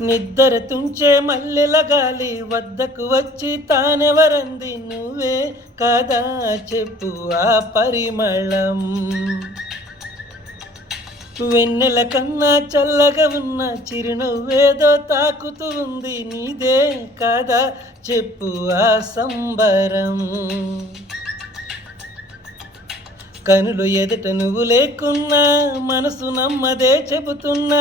నిద్దర తుంచే మల్లెల గాలి వద్దకు వచ్చి తానెవరంది నువ్వే కదా చెప్పు ఆ పరిమళం. వెన్నెల కన్నా చల్లగా ఉన్న చిరునవ్వేదో తాకుతూ ఉంది నీదే కదా చెప్పు ఆ సంబరం. కనులు ఎదుట నువ్వు లేకున్నా మనసు నమ్మదే చెబుతున్నా,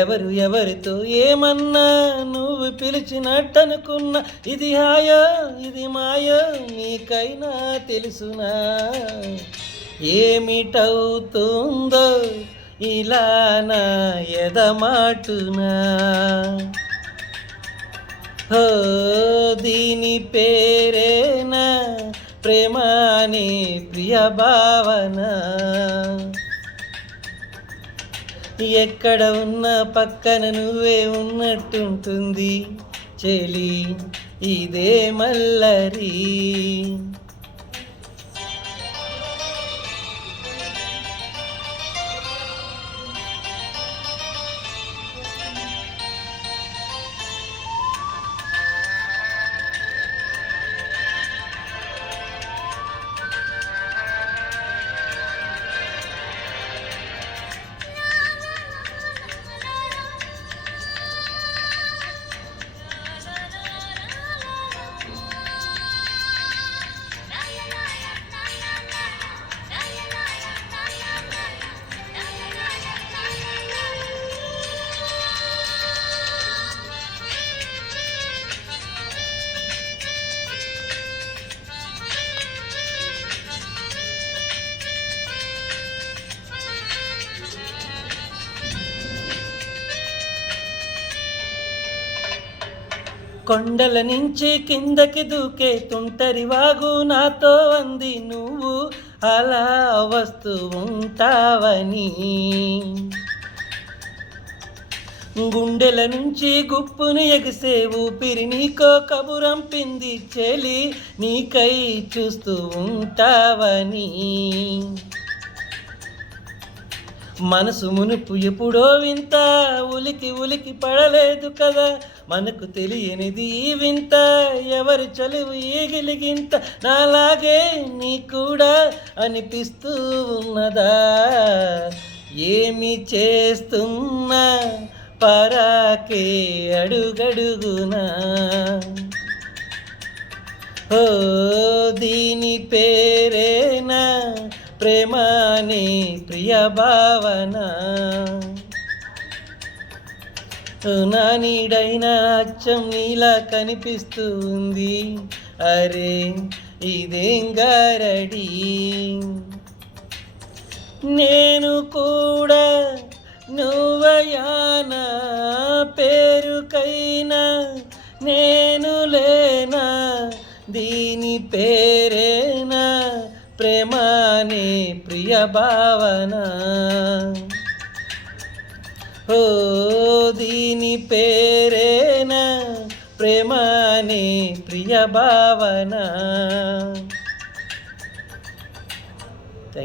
ఎవరు ఎవరితో ఏమన్నా నువ్వు పిలిచినట్టనుకున్నా. ఇది హాయో ఇది మాయో నీకైనా తెలుసునా, ఏమిటవుతుందో ఇలా నా ఎదమాటునా. హో దీని పేరేనా ప్రేమాని ప్రియ భావన. ఎక్కడ ఉన్న పక్కన నువ్వే ఉన్నట్టుంటుంది చెలి ఇదే మల్లరి. కొండల నుంచి కిందకి దూకే తుంటరి వాగు నాతో అంది నువ్వు అలా వస్తూ ఉంటావని. గుండెల నుంచి గుప్పుని ఎగిసే ఊపిరి నీకో కబురంపింది చెలి నీకై చూస్తూ ఉంటావని. మనసు మునుపు ఎప్పుడో వింత ఉలికి ఉలికి పడలేదు కదా, మనకు తెలియనిది వింత ఎవరి చలువు ఈగిలిగింత. నాలాగే నీ కూడా అనిపిస్తూ ఉన్నదా, ఏమి చేస్తున్నా పరాకే అడుగడుగునా. ఓ దీని పేరేనా ప్రేమాని ప్రియ భావన. నా నీడైనా అచ్చం నీలా కనిపిస్తుంది, అరే ఇదేం గారడి. నేను కూడా నువ్వయానా పేరుకైనా నేను లేనా, దీని పేరేనా ప్రేమాని ప్రియ భావన. ఓ దీని పేరేనా ప్రేమాని ప్రియ భావన.